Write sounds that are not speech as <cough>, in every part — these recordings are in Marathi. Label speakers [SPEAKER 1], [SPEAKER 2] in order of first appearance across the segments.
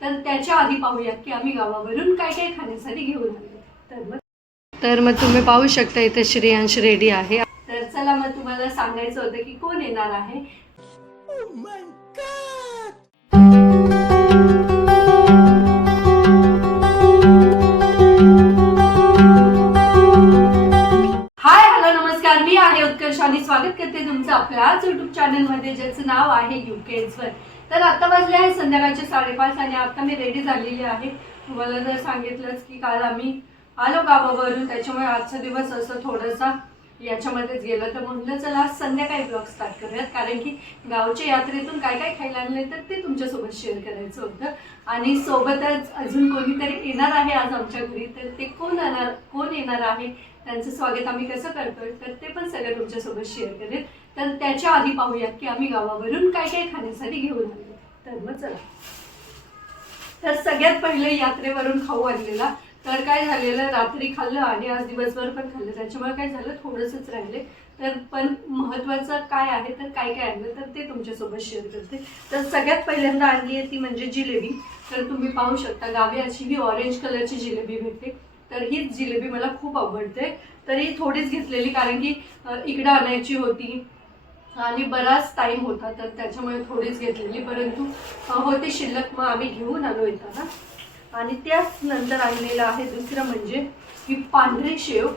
[SPEAKER 1] तर त्याच्या आधी पाहूयात की आम्ही गावावरून काय काय खाण्यासाठी घेऊन आलो. तर मग तर मग तुम्ही पाहू शकता इथे श्रेयांश रेडी आहे. तर चला मग तुम्हाला सांगायचं होतं की कोण येणार आहे? हाय हॅलो नमस्कार. मी आहे उत्कर्ष आणि स्वागत करते तुमचं आपल्याच युट्यूब चॅनलमध्ये ज्याचं नाव आहे युकेजवर तर आता वाजले आहे संध्याकाळचे साडेपाच आणि आता मी रेडी झालेली आहे. तुम्हाला जर सांगितलंच की काल आम्ही आलो गावावरून त्याच्यामुळे आजचा दिवस असं थोडंसा याच्यामध्येच गेलं. तर म्हटलं चला आज संध्याकाळी ब्लॉग स्टार्ट करूयात. कारण की गावच्या यात्रेतून काय काय खायला आणले तर ते तुमच्यासोबत शेअर करायचं होतं. आणि सोबतच अजून कोणीतरी येणार आहे आज आमच्या घरी तर ते कोण येणार कोण येणार आहे? त्यांचं स्वागत आम्ही कसं करतोय? तर ते पण सगळं तुमच्यासोबत शेअर करेल. तर त्याच्या आधी पाहूयात की आम्ही गावावरून काय काय खाण्यासाठी घेऊन आलो. तर मग चला. तर सगळ्यात पहिले यात्रेवरून खाऊ आणलेला. तर काय झालेलं? रात्री खाल्लं आणि आज दिवसभर पण खाल्लं. त्याच्यामुळे काय झालं? थोडंसंच राहिले. तर पण महत्वाचं काय आहे? तर काय काय आणलं? तर ते तुमच्यासोबत शेअर करते. तर सगळ्यात पहिल्यांदा आणली आहे ती म्हणजे जिलेबी. तर तुम्ही पाहू शकता गावी अशी ही ऑरेंज कलरची जिलेबी भेटते. तर हीच जिलेबी मला खूप आवडते. तर ही थोडीच घेतलेली कारण की इकडं आणायची होती. आणि बराच टाईम होता तर त्याच्यामुळे थोडीच घेतलेली. परंतु होती शिल्लक मग आम्ही घेऊन आलो येताना आणि त्याच नंतर आणलेलं आहे दुसरं म्हणजे ही पांढरी शेव.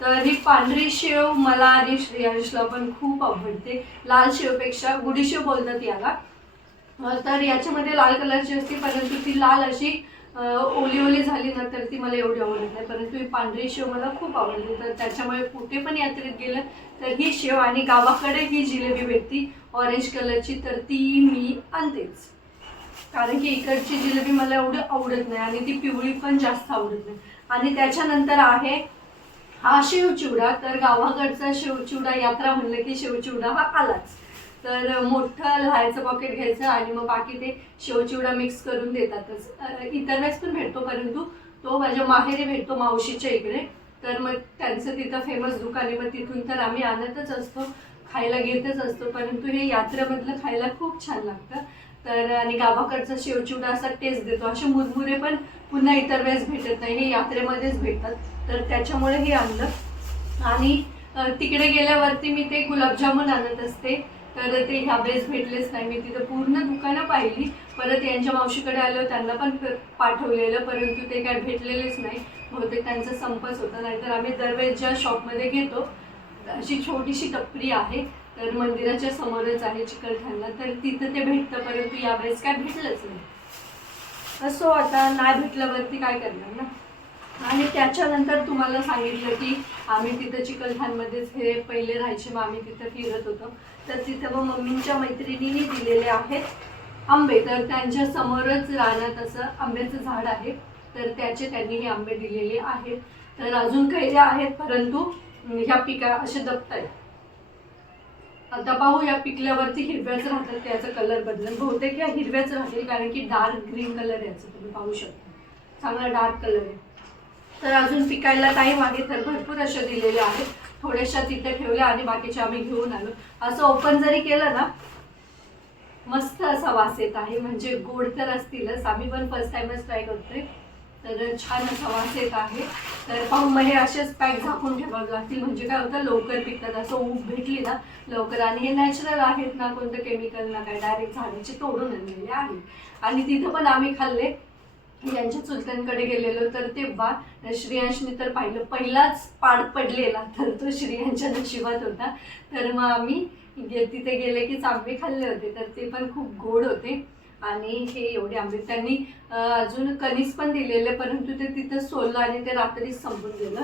[SPEAKER 1] तर ही पांढरी शेव मला आणि श्रेयांशला पण खूप आवडते. लाल शेवपेक्षा गुढी शेव बोलतात याला. तर याच्यामध्ये लाल कलरची असते परंतु ती लाल अशी ओली ओली झाली ना तर ती मला एवढी आवडत नाही. परंतु ही पांढरी शेव मला खूप आवडली तर त्याच्यामुळे कुठे पण यात्रेत गेलं तर ही शेव आणि गावाकडे ही जिलेबी भेटती ऑरेंज कलरची तर ती मी आणतेच. कारण की इकडची जिलेबी मला एवढी आवडत नाही आणि ती पिवळी पण जास्त आवडत नाही. आणि त्याच्यानंतर आहे हा शिवचिवडा. तर गावाकडचा शिवचिवडा यात्रा म्हणलं की शिवचिवडा हा आलाच. तर मोठं लहायचं पॉकेट घ्यायचं आणि मग बाकी ते शिवचिवडा मिक्स करून देतातच. इतर वेळेस पण भेटतो परंतु तो माझ्या माहेरी भेटतो मावशीच्या इकडे. तर मग त्यांचं तिथं फेमस दुकान आहे मग तिथून तर आम्ही आणतच असतो खायला घेतच असतो परंतु हे यात्रेमधलं खायला खूप छान लागतं. तर आणि गावाकडचा शेवचिवडा असा टेस्ट देतो. असे मुरमुरे पण पुन्हा इतर वेळेस भेटत नाही हे यात्रेमध्येच भेटतात. तर त्याच्यामुळे हे आणलं. आणि तिकडे गेल्यावरती मी ते गुलाबजामुन आणत असते. तर ते ह्या वेळेस भेटलेच नाही. मी तिथं पूर्ण दुकानं पाहिली. परत यांच्या मावशीकडे आलं त्यांना पण पाठवलेलं परंतु ते काय भेटलेलेच नाही. बहुतेक त्यांचा संपच होता. नाहीतर आम्ही दरवेळेस ज्या शॉपमध्ये घेतो. अशी छोटीशी टपरी आहे. तर मंदिराच्या समोरच आहे चिकलठाणला तर तिथं ते भेटतं परंतु यावेळेस काय भेटलंच नाही. असो आता नाही भेटल्यावरती काय करणार ना? आणि त्याच्यानंतर तुम्हाला सांगितलं की आम्ही तिथं चिकलठाणमध्येच हे पहिले राहायचे मग आम्ही तिथं फिरत होतो. तर तिथं मग मम्मींच्या मैत्रिणींनी दिलेले आहेत आंबे. तर त्यांच्या समोरच रानात असं आंब्याचं झाड आहे. तर त्याचे त्यांनी हे आंबे दिलेले आहेत. तर अजून काही आहेत परंतु ह्या पिका असे दबत आहेत आता पाहू या पिकल्यावरती हिरव्याच राहतात त्याचा कलर बदलेल. बहुतेक या हिरव्याच राहतील कारण की डार्क ग्रीन कलर याचा तुम्ही पाहू शकता. चांगला डार्क कलर आहे. तर अजून पिकायला टाईम आहे तर भरपूर अशा दिलेल्या आहेत. थोड्याशा तिथे ठेवल्या आणि बाकीच्या आम्ही घेऊन आलो. असं ओपन जरी केलं ना मस्त असा वास येत आहे. म्हणजे गोड तर असतीलच. आम्ही पण फर्स्ट टाइमच ट्राय करतोय. तर छान असा वास येत आहे. तर पाहून मग हे असेच पॅक झाकून ठेवावे लागतील. म्हणजे काय होतं लवकर पिकतात. असं ऊब भेटली ना लवकर. आणि हे नॅचरल आहेत ना कोणतं केमिकल ना काय डायरेक्ट झाडाचे तोडून आणलेले आहे. आणि तिथं पण आम्ही खाल्ले. यांच्या चुलत्यांकडे गेलेलो तर तेव्हा श्रेयांशने तर पाहिलं पहिलाच पाड पडलेला तर तो श्रेयांच्या नशिबात होता. तर मग आम्ही गे- तिथे गेले की चांबे खाल्ले होते तर ते पण खूप गोड होते. आणि हे एवढे आंबे त्यांनी अजून कणीस पण दिलेले परंतु ते तिथं सोललं आणि ते रात्रीच संपून गेलं.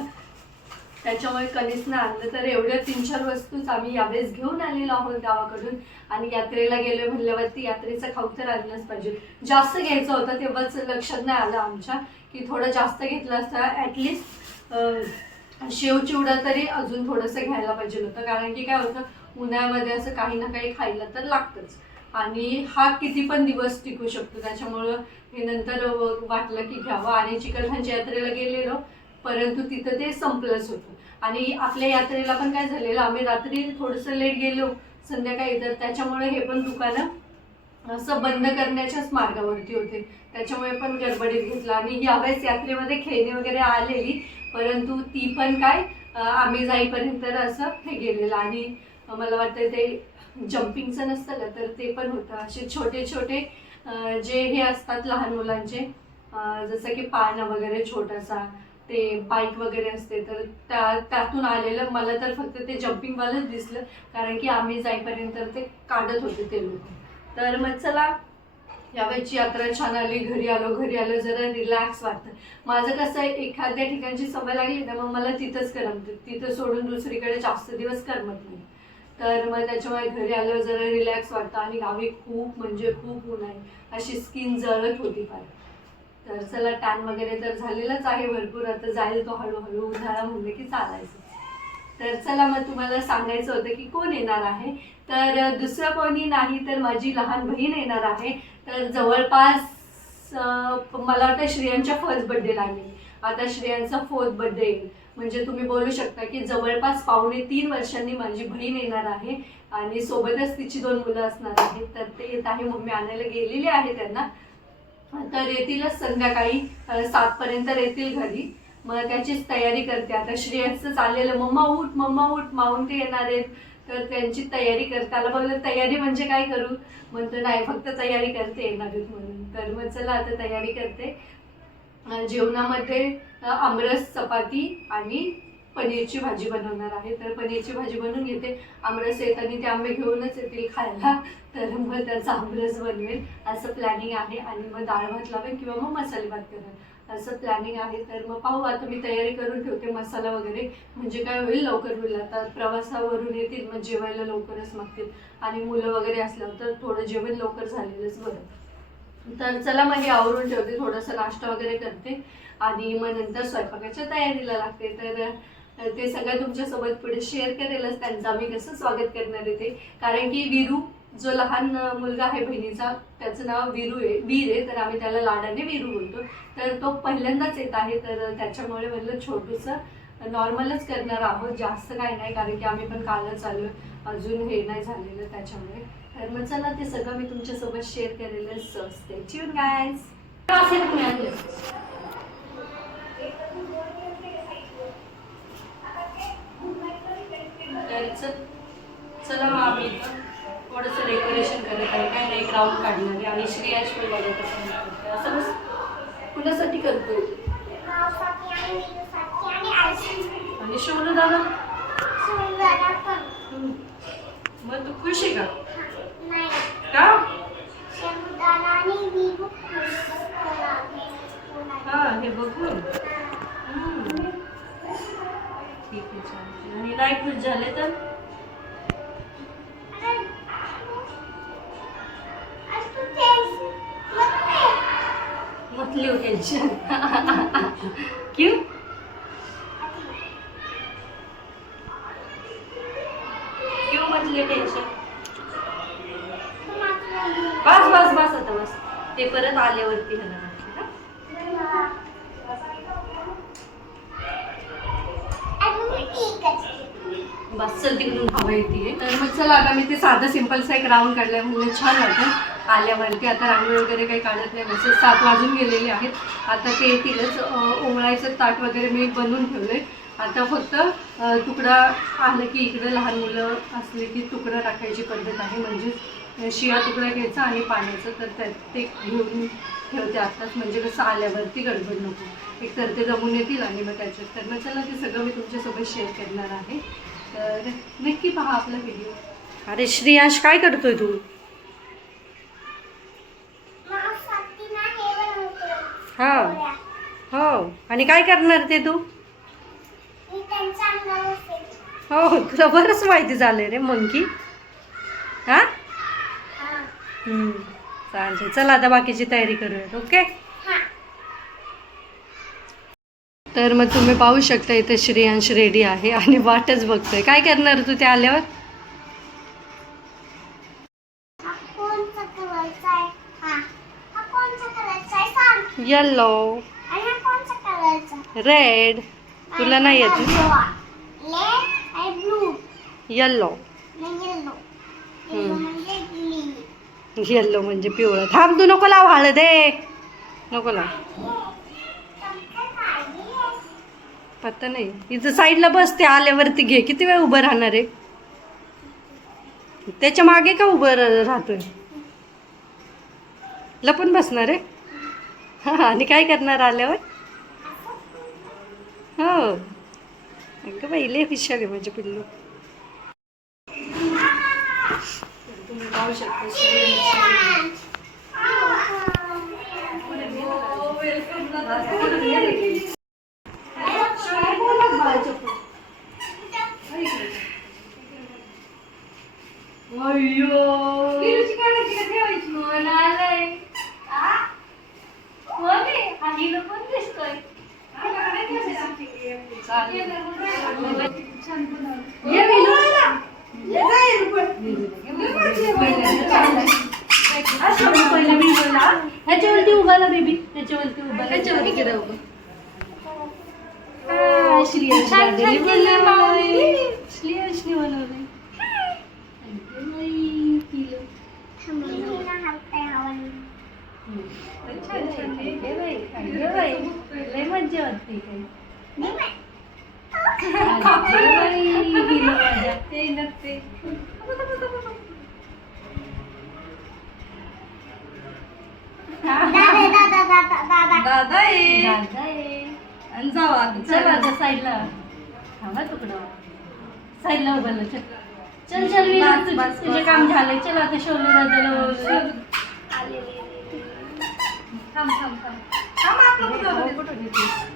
[SPEAKER 1] त्याच्यामुळे कणीसनं आणलं. तर एवढ्या तीन चार वस्तूच आम्ही यावेळेस घेऊन आलेलो आहोत गावाकडून. आणि यात्रेला गेलो म्हणल्यावरती यात्रेचं खाऊ तर आणलंच पाहिजे. जास्त घ्यायचं होतं तेव्हाच लक्षात नाही आलं आमच्या. की थोडं जास्त घेतलं असतं. ॲटलिस्ट शेव चिवडा तरी अजून थोडंसं घ्यायला पाहिजे होतं. कारण की काय होतं उन्हाळ्यामध्ये असं काही ना काही खायला तर लागतंच. आणि हा किती पण दिवस टिकू शकतो. त्याच्यामुळं हे नंतर वाटलं की घ्यावं. आणि चिकलठाणच्या यात्रेला गेलेलो. परंतु तिथं ते संपलंच होतं. आणि आपल्या यात्रेला पण काय झालेलं आम्ही रात्री थोडंसं लेट गेलो संध्याकाळी तर त्याच्यामुळे हे पण दुकानं असं बंद करण्याच्याच मार्गावरती होते. त्याच्यामुळे पण गडबडीत घेतला. आणि यावेळेस यात्रेमध्ये खेळणी वगैरे आलेली परंतु ती पण काय आम्ही जाईपर्यंत असं हे गेलेलं. आणि मला वाटतं ते जम्पिंगचं नसतं ना तर ते पण होतं. असे छोटे छोटे जे हे असतात लहान मुलांचे जसं की पाळणं वगैरे छोटासा ते बाईक वगैरे असते तर त्या त्यातून आलेलं मला तर फक्त ते जम्पिंगवालंच दिसलं. कारण की आम्ही जाईपर्यंत ते काढत होते ते लोक. तर मग चला यावेळची यात्रा छान आली घरी आलो घरी आलो जरा रिलॅक्स वाटतं. माझं कसं आहे एखाद्या ठिकाणची सवय लागली ना मग मला तिथंच करमते तिथं सोडून दुसरीकडे जास्त दिवस करमत नाही. तर मग त्याच्यामुळे घरी आलो जरा रिलॅक्स वाटतं. आणि गावी खूप म्हणजे खूप ऊन आहे. अशी स्किन जळत होती फार. तर चला टॅन वगैरे तर झालेलंच आहे भरपूर. आता जाईल तो हळूहळू उन्हाळा म्हणलं की चालायचं. तर चला मग तुम्हाला सांगायचं होतं की कोण येणार आहे? तर दुसरं कोणी नाही तर माझी लहान बहीण येणार आहे. तर जवळपास मला वाटतं श्रेयांच्या फर्स्ट बड्डे लागेल आता श्रेयांचा फोर्थ बड्डे येईल. म्हणजे तुम्ही बोलू शकता की जवळपास पावणे तीन वर्षांनी माझी बहीण येणार आहे आणि सोबतच तिची दोन मुलं असणार आहेत. तर ते येत आहे मम्मी आणायला गेलेली आहे त्यांना. तर येतीलच संध्याकाळी सातपर्यंत येतील घरी. मग त्याचीच तयारी करते. आता श्रेयसचं चाललेलं मम्मा उठ मम्मा उठ माऊन ते येणार आहेत. तर त्यांची तयारी करते. त्याला बघलं तयारी म्हणजे काय करू? म्हणतो नाही फक्त तयारी करते येणार आहेत म्हणून. तर मग चला आता तयारी करते. जेवणामध्ये आमरस चपाती आणि पनीरची भाजी बनवणार आहे. तर पनीरची भाजी बनवून घेते. आमरस येताना ते आंबे घेऊनच येतील खायला. तर मग त्याचा आमरस बनवेल. असं प्लॅनिंग आहे. आणि मग डाळ भात लावेल किंवा मग मसाले भात करेल. असं प्लॅनिंग आहे. तर मग पाहू. आता मी तयारी करून ठेवते मसाला वगैरे. म्हणजे काय होईल लवकर होईल. आता प्रवासावरून येतील. मग जेवायला लवकरच मागतील. आणि मुलं वगैरे असल्यावर तर थोडं जेवण लवकर झालेलंच बरं. तर चला मग हे आवरून ठेवते. थोडासा नाश्ता वगैरे करते. आणि मग नंतर स्वयंपाकाच्या तयारीला लागते. तर तर ते सगळं तुमच्यासोबत पुढे शेअर करेलच. त्यांचं आम्ही कसं स्वागत करणार आहे ते कारण की विरू जो लहान मुलगा आहे बहिणीचा त्याचं नाव विरू आहे वीर आहे. तर आम्ही त्याला लाडाने विरू बोलतो. तर तो पहिल्यांदाच येत आहे. तर त्याच्यामुळे म्हणलं छोटूसं नॉर्मलच करणार आहोत. जास्त काय नाही कारण की आम्ही पण कालच आलो अजून हे नाही झालेलं त्याच्यामुळे. तर मग चला ते सगळं मी तुमच्यासोबत शेअर करेल स्टे ट्यून गायस असेल तुम्ही आणलं तर चल चला मग आम्ही इथं थोडंसं डेकोरेशन करत आहे काय नाही ग्राउंड काढणार आहे आणि श्रेयाश पण बघा कसं असं बस कुणासाठी करतो आणि शोनू दादा मग तू खुश आहे का? का? हा हे बघू ठीक आहे चालते आणि नाही खुश झाले तर? क्यों? क्यों मतली टेन्शन बस बस बस आता बस. ते परत आल्यावरती ह्याला बस चल तिकडून हवा येते तर मग चला आता मी ते साधं सिम्पलचा एक राऊंड काढलाय म्हणजे छान वाटतं. आल्यावरती आता रांगोळी वगैरे काही काढत नाही. म्हणजे सात वाजून गेलेले आहेत. आता ते येतीलच अं, ओवळायचं ताट वगैरे मी बनवून ठेवले आता फक्त तुकडा आलं की इकडे लहान मुलं असले की तुकडा टाकायची पद्धत आहे. म्हणजे शिळा तुकडा घ्यायचा आणि पाण्याचं तर त्यात ते घेऊन ठेवते आत्ताच. म्हणजे कसं आल्यावरती गडबड नको. एक तर ते जमून येतील आणि मग त्याच्यात तर मग चला ते सगळं मी तुमच्यासोबत शेअर करणार आहे. तर नक्की पहा आपला व्हिडिओ. अरे श्रेयांश काय करतोय तू? हा हो आणि काय करणार ते तू? हो तुला बरंच माहिती झालंय रे मंकी. हा? हम्म, चालते चला आता बाकीची तयारी करूयात ओके? तर मग तुम्ही पाहू शकता इथे श्रेयांश रेडी आहे आणि वाटच बघतोय. काय करणार तू ते आल्यावर? येल्लो रेड तुला नाही येत येल्लो
[SPEAKER 2] येल्लो
[SPEAKER 1] हम्म.
[SPEAKER 2] म्हणजे
[SPEAKER 1] येल्लो म्हणजे पिवळं. थांब तू नको लाव हळद आहे नको लाव. पत्ता नाही. इथं साईडला बस ते आल्यावरती घे. किती वेळ उभं राहणार आहे? त्याच्यामागे का उभं राहतोय? लपून बसणार आहे? हा आणि काय करणार आल्यावर? हो. अगं बाई लय हुशार आहे माझे पिल्लू. तुम्ही पाहू शकता अय्यो ये विनू. अच्छा, मग पहिलं मी बोला. ह्याच्यावरती उभाला बेबी त्याच्यावरती उभा त्याच्यावरती
[SPEAKER 2] छान छान केलंय माऊली.
[SPEAKER 1] श्रेयसने बनवलंय छान छान लय मज्जा वाटते काही
[SPEAKER 2] दादा ये आणि जावा
[SPEAKER 1] चल आता साईडला थांबा तुकडं साईडला उभारलं चल चल चल मी तुझे- काम झालंय चल आता शोले दादाला
[SPEAKER 2] थांब थांब थांब थांब आपलं कुठं
[SPEAKER 1] कुठं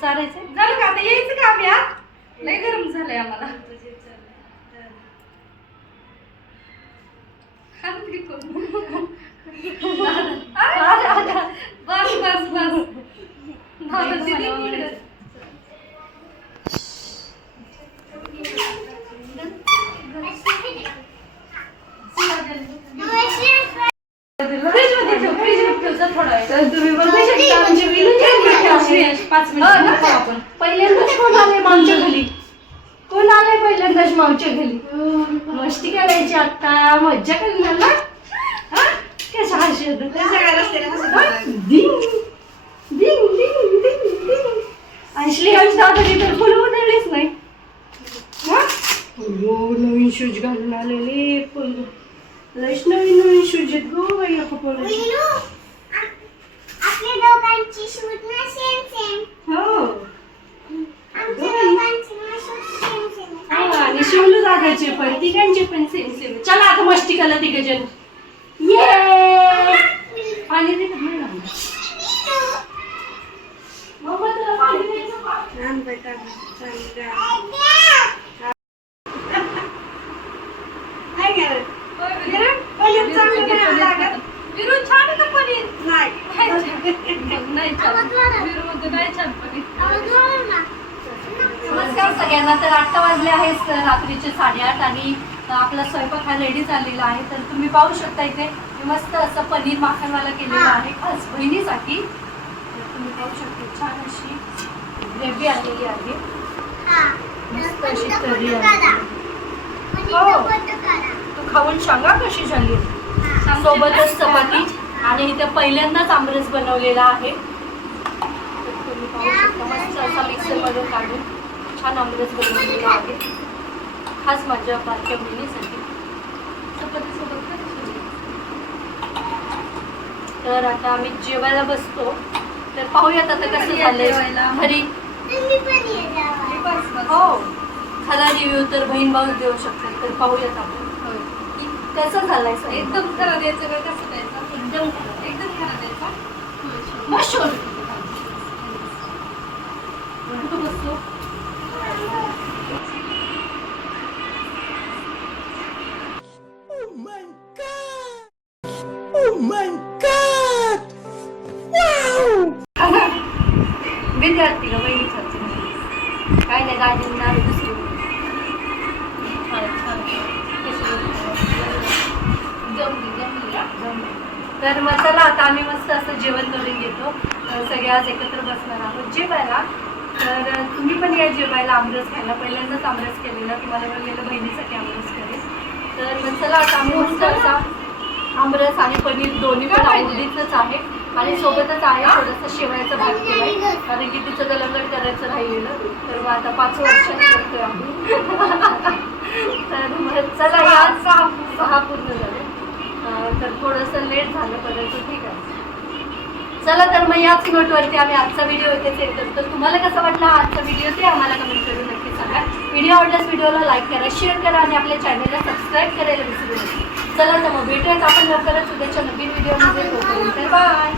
[SPEAKER 1] चालायचं?
[SPEAKER 2] झालं का? आता यायचं का आम्ही? आत लय गरम झालंय आम्हाला. <laughs> बस बस बस. दादा, दीदी इकडे. फ्रीजमध्ये ठेव, थोडा वेळ.
[SPEAKER 1] तर तुम्ही बघू शकता म्हणजे पाच
[SPEAKER 2] हो?
[SPEAKER 1] मिनिट आपण. पहिल्यांदाच कोण आले मावच्या घरी? कोण आले पहिल्यांदाच मावच्या घरी? मस्ती करायची आता. मज्जा करणार ना? हा? कशा हशी? हा? दादा तर फुलं उधळलीच नाही. हा? नवीन शूज घालून आलेले पण लयच नवीन नवीन शूज आहेत गो बाई
[SPEAKER 3] आपल्या दोघांची शूट ना सेम सेम
[SPEAKER 1] हो.
[SPEAKER 3] आमच्या दोघांची ना शूट सेम सेम
[SPEAKER 1] हा, आणि शिवलू दादाचे पण तिघांचे पण सेम सेम चला आता मस्ती करा तिघ जण ये पाणी दे. मम्मा तुला पाणी द्यायचं का?
[SPEAKER 2] विरू छान
[SPEAKER 1] नमस्कार सगळ्यांना. तर आत्ता वाजले आहेत रात्रीचे साडेआठ आणि आपला स्वयंपाक हा रेडी झालेला आहे. तर तुम्ही पाहू शकता इथे मस्त असं पनीर माखनवाला केलेला आहे. खास बहिणीसाठी. तर तुम्ही पाहू शकता छान अशी ग्रेव्ही आलेली आहे. मस्त अशी तर्री आहे. तू खाऊन सांगा कशी झाली. सोबतच चपाती. आणि इथे पहिल्यांदाच आमरस बनवलेला आहे. तर तुम्ही पाहू शकता मस्त असा मिक्सरमधून काढून छान आमरस बनवलेला आहे. खास माझ्या बारक्या लागतं. तर आता आम्ही जेवायला बसतो. तर पाहूयात आता कसं
[SPEAKER 2] जेवायला.
[SPEAKER 1] घरी
[SPEAKER 2] बस बस.
[SPEAKER 1] हो. खरा रिव्ह्यू तर बहीण भाऊ देऊ शकतात. तर पाहूयात आपण. की कसं झालंय.
[SPEAKER 2] एकदम खरा द्यायचं कसं द्यायचं
[SPEAKER 1] एकदम
[SPEAKER 2] एकदम खरा द्यायचा
[SPEAKER 1] मशहूर. कुठं बसतो तर मग चला आता आम्ही मस्त असं जेवण करून घेतो. सगळे आज एकत्र बसणार आहोत जेवायला. तर तुम्ही पण या जेवायला आमरस खायला. पहिल्यांदाच आमरस केलेला. तुम्हाला बोललेलं बहिणीसाठी आमरस करेल तर मग चला आता आम्ही मस्त असा आमरस आणि पनीर दोन्ही पण आवडीचंच आहे. आणि सोबतच आहे थोडंसं शेवयाचा भात केलाय. कारण की तिचं गलंगड करायचं राहिलेलं. तर मग आता पाच वर्षात करतोय आम्ही. <laughs> तर मग चला या. सहा सहा थोडंसं लेट झालं परंतु ठीक आहे. चला तर मग याच नोटवरती आम्ही आजचा व्हिडिओ इथे सेट करतो. तर तुम्हाला कसा वाटला हा आजचा व्हिडिओ ते आम्हाला कमेंट करून नक्की सांगा. व्हिडिओ आवडल्यास व्हिडिओला लाईक करा शेअर करा आणि आपल्या चॅनलला सबस्क्राईब करायला विसरू नका. चला तर मग भेटूयात आपण लवकरच उद्याच्या नवीन व्हिडिओमध्ये बाय